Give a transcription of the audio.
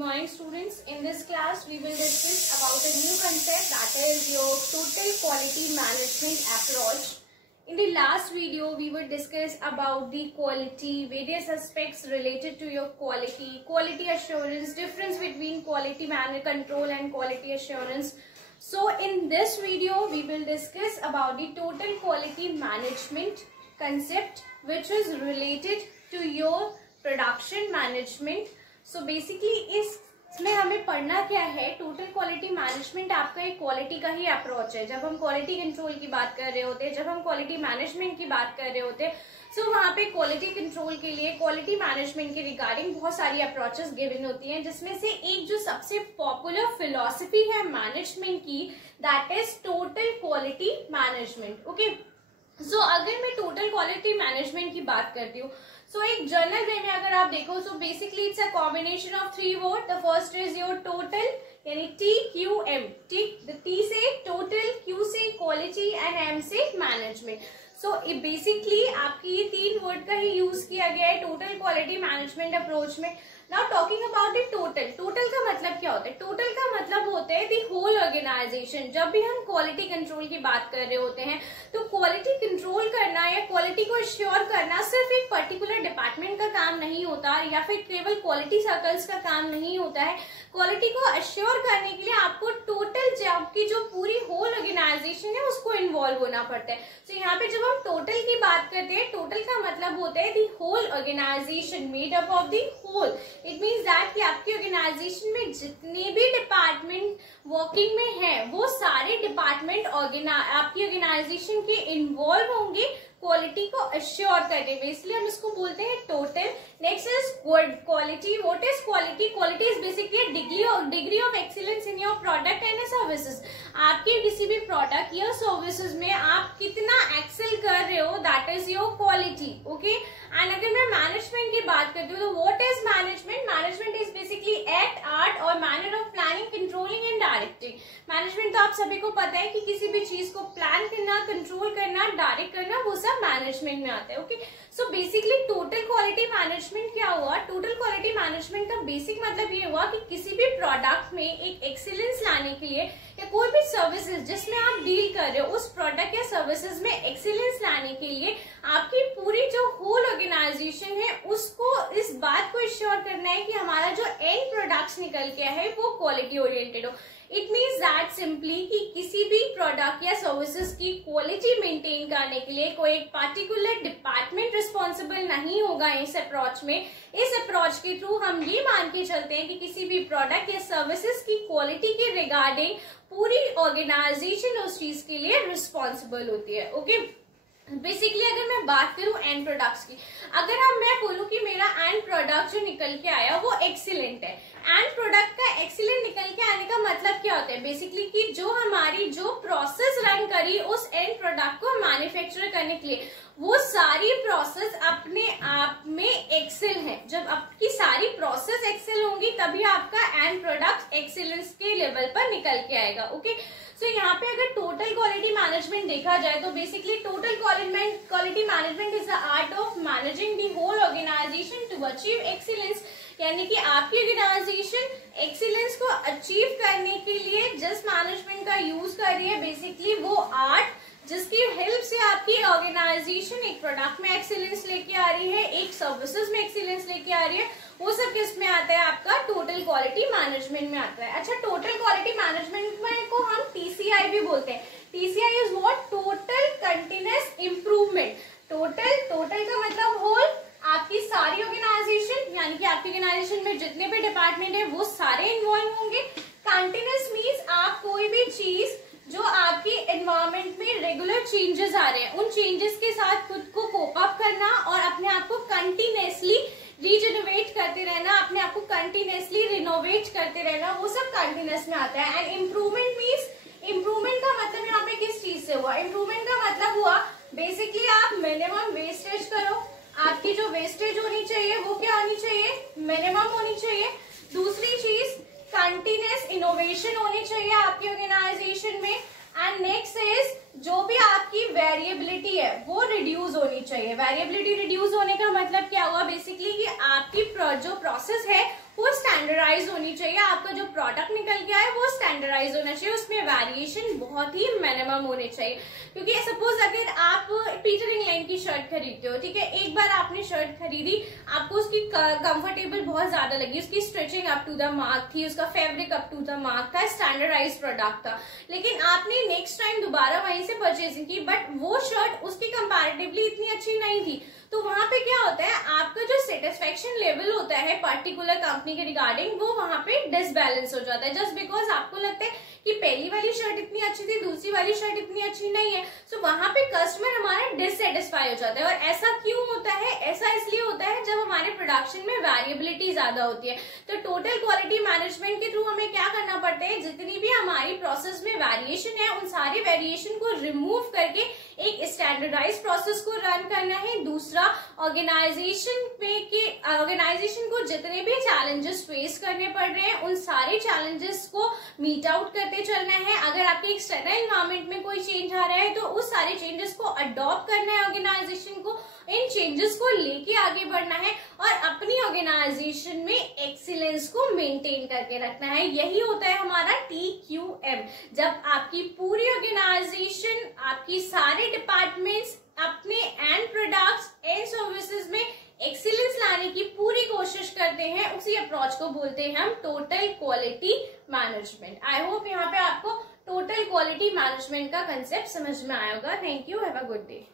morning students. In this class we will discuss about a new concept, that is your total quality management approach. In the last video we will discuss about the quality, various aspects related to your quality assurance, difference between quality control and quality assurance. So in this video we will discuss about the total quality management concept, which is related to your production management. So basically इसमें हमें पढ़ना क्या है, total quality management आपका एक quality का ही approach है. जब हम क्वालिटी कंट्रोल की बात कर रहे होते हैं, जब हम क्वालिटी मैनेजमेंट की बात कर रहे होते हैं, सो वहाँ पे क्वालिटी कंट्रोल के लिए, क्वालिटी मैनेजमेंट के रिगार्डिंग बहुत सारी अप्रोचेस गिवन होती हैं, जिसमें से एक जो सबसे पॉपुलर फिलॉसफी है मैनेजमेंट की, that is total quality management. Okay, so अगर मैं टोटल क्वालिटी मैनेजमेंट की बात करती हूँ, सो एक जनरल वे में अगर आप देखो, so basically it's a combination of three word. The first is your total, यानी TQM. T से टोटल, Q से क्वालिटी एंड M से मैनेजमेंट. सो बेसिकली आपकी ये तीन वर्ड का ही यूज किया गया है टोटल क्वालिटी मैनेजमेंट अप्रोच में. Now talking about the total, total का मतलब क्या होता है? टोटल का मतलब होता है दी होल ऑर्गेनाइजेशन. जब भी हम क्वालिटी कंट्रोल की बात कर रहे होते हैं, तो क्वालिटी कंट्रोल करना या क्वालिटी को एश्योर करना सिर्फ एक पर्टिकुलर डिपार्टमेंट का काम नहीं होता, या फिर केवल क्वालिटी सर्कल्स का काम नहीं होता है. क्वालिटी को एश्योर करने के लिए आपको टोटल, जो आपकी जो पूरी होल ऑर्गेनाइजेशन है, उसको इन्वॉल्व होना पड़ता है. तो यहाँ पे जब हम टोटल की बात करते हैं, टोटल का मतलब होता है the whole organisation made up of the whole. It means that कि आपकी ऑर्गेनाइजेशन में जितने भी डिपार्टमेंट वर्किंग में है, वो सारे डिपार्टमेंट आपकी ऑर्गेनाइजेशन के इन्वॉल्व होंगे क्वालिटी को अश्योर करने में, इसलिए हम इसको बोलते हैं total. Next is quality. What is quality? Quality is basically degree of excellence in your product and services. आपके किसी भी प्रोडक्ट या सर्विसेज में आप कितना एक्सेल कर रहे हो, that is your quality. Okay, and अगर मैं मैनेजमेंट की बात करती हूँ, तो what is management? Management is basically act, art और manner of planning, controlling and directing. Management तो आप सभी को पता है कि किसी भी चीज को प्लान करना, कंट्रोल करना, डायरेक्ट करना, वो सब मैनेजमेंट में आता है. Okay, so basically total quality management क्या हुआ? टोटल क्वालिटी मैनेजमेंट का बेसिक मतलब ये हुआ कि किसी भी प्रोडक्ट में एक एक्सीलेंस लाने के लिए, या कोई भी सर्विसेज जिसमें आप डील कर रहे हो, उस प्रोडक्ट या सर्विसेज में एक्सीलेंस लाने के लिए आपकी पूरी जो होल ऑर्गेनाइजेशन है, उसको इस बात को इंश्योर करना है कि हमारा जो एंड प्रोडक्ट्स निकल के है वो क्वालिटी ओरिएंटेड हो. इट मीन्स दैट सिंपली कि किसी भी प्रोडक्ट या सर्विसेज की क्वालिटी मेंटेन करने के लिए कोई एक पर्टिकुलर डिपार्टमेंट रिस्पॉन्सिबल नहीं होगा. इस अप्रोच में, इस अप्रोच के थ्रू हम ये मान के चलते हैं कि किसी भी प्रोडक्ट या सर्विसेज की क्वालिटी के रिगार्डिंग पूरी ऑर्गेनाइजेशन उस चीज के लिए रिस्पॉन्सिबल होती है. ओके, बेसिकली अगर मैं बात करूं एंड प्रोडक्ट्स की, अगर मैं बोलूं कि मेरा एंड प्रोडक्ट जो निकल के आया वो एक्सीलेंट है, एंड प्रोडक्ट का एक्सीलेंट निकल के आने का मतलब क्या होता है? बेसिकली कि जो हमारी जो प्रोसेस रन करी उस एंड प्रोडक्ट को मैन्युफैक्चर करने के लिए, वो सारी प्रोसेस अपने आप में एक्सेल है. जब आपकी सारी प्रोसेस एक्सेल होंगी, तभी आपका एंड प्रोडक्ट एक्सीलेंस के लेवल पर निकल के आएगा. ओके, सो यहाँ पे अगर टोटल क्वालिटी मैनेजमेंट देखा जाए, तो basically total quality management is the art of managing the whole organisation to achieve excellence. यानी कि आपकी ऑर्गेनाइजेशन एक्सीलेंस को अचीव करने के लिए जिस मैनेजमेंट का यूज कर रही है, बेसिकली वो आर्ट जिसकी हेल्प से आपकी ऑर्गेनाइजेशन एक प्रोडक्ट में एक्सीलेंस लेके आ रही है, एक सर्विसेज में एक्सीलेंस लेके आ रही है, वो सब किस में आता है? आपका टोटल क्वालिटी मैनेजमेंट में आता है. अच्छा, टोटल क्वालिटी मैनेजमेंट में को हम TCI भी बोलते हैं. TCI is what? Total continuous improvement. Total का मतलब होल, आपकी सारी ऑर्गेनाइजेशन, यानी कि आपकी ऑर्गेनाइजेशन में जितने भी डिपार्टमेंट है वो सारे इन्वॉल्व होंगे. कंटिन्यूअस मीन्स आप कोई भी चीज जो आपकी एनवायरमेंट में रेगुलर चेंजेस आ रहे हैं, उन चेंजेस के साथ खुद को कोप अप करना और अपने आप को कंटिन्यूअसली रीजनरेट करते रहना, अपने आप को कंटिन्यूअसली रिनोवेट करते रहना, वो सब कंटिन्यूअस में आता है. एंड इम्प्रूवमेंट मीन्स, इम्प्रूवमेंट का मतलब यहाँ पे किस चीज से हुआ? इम्प्रूवमेंट का मतलब हुआ बेसिकली आप मिनिमम वेस्टेज करो. आपकी जो वेस्टेज होनी चाहिए वो क्या होनी चाहिए? मिनिमम होनी चाहिए. दूसरी चीज, कंटिन्यूअस इनोवेशन होनी चाहिए आपकी ऑर्गेनाइजेशन में. एंड नेक्स्ट इज, जो भी आपकी वेरिएबिलिटी है वो रिड्यूस होनी चाहिए. वेरिएबिलिटी रिड्यूस होने का मतलब क्या हुआ? बेसिकली कि आपकी जो प्रोसेस है वो स्टैंडर्डाइज स्टैंडर्डाइज होनी चाहिए, आपका जो प्रोडक्ट निकल के आए वो स्टैंडर्डाइज होना चाहिए, उसमें वेरिएशन बहुत ही मिनिमम होने चाहिए। क्योंकि सपोज अगर आप पीटर इंग्लैंड की शर्ट खरीदते हो, ठीक है, एक बार आपने शर्ट खरीदी, आपको उसकी कंफर्टेबल बहुत ज्यादा लगी, उसकी stretching up to the mark थी, उसका fabric up to the mark था, स्टैंडर्डाइज प्रोडक्ट था, लेकिन आपने नेक्स्ट टाइम दोबारा वहीं से परचेजिंग की, बट वो शर्ट उसकी कंपैरेटिवली इतनी अच्छी नहीं थी, तो वहां पे क्या होता है, आपका जो सेटिस्फेक्शन लेवल होता है पर्टिकुलर कंपनी के रिगार्डिंग, वो वहां पे डिसबैलेंस हो जाता है, जस्ट बिकॉज आपको लगता है कि पहली वाली शर्ट इतनी अच्छी थी, दूसरी वाली शर्ट इतनी अच्छी नहीं है, सो वहां पे कस्टमर हमारा डिससेटिस्फाई हो जाता है। और ऐसा क्यों होता है? ऐसा इसलिए होता है जब हमारे प्रोडक्शन में वेरिएबिलिटी ज्यादा होती है। तो टोटल क्वालिटी मैनेजमेंट के थ्रू हमें क्या करना पड़ता है, जितनी भी हमारी प्रोसेस में वेरिएशन है, उन सारे वेरिएशन को रिमूव करके एक स्टैंडर्डाइज प्रोसेस को रन करना है। दूसरा, ऑर्गेनाइजेशन को जितने भी चैलेंजेस फेस करने पड़ रहे हैं, उन सारे चैलेंजेस को मीट आउट करते चलना है। अगर आपके एक्सटर्नल एनवायरमेंट में कोई चेंज आ रहा है, तो उस सारे चेंजेस को अडॉप्ट करना है ऑर्गेनाइजेशन को, इन चेंजेस को लेके आगे बढ़ना है और अपनी ऑर्गेनाइजेशन में एक्सीलेंस को मेंटेन करके रखना है। यही होता है हमारा TQM। जब आपकी पूरी ऑर्गेनाइजेशन, आपकी सारे डिपार्टमेंट्स अपने एंड प्रोडक्ट्स एंड सर्विसेज में एक्सीलेंस लाने की पूरी कोशिश करते हैं, उसी अप्रोच को बोलते हैं हम total quality management. I hope यहाँ पे आपको टोटल क्वालिटी मैनेजमेंट का कंसेप्ट समझ में आया होगा। Thank you, have a good day.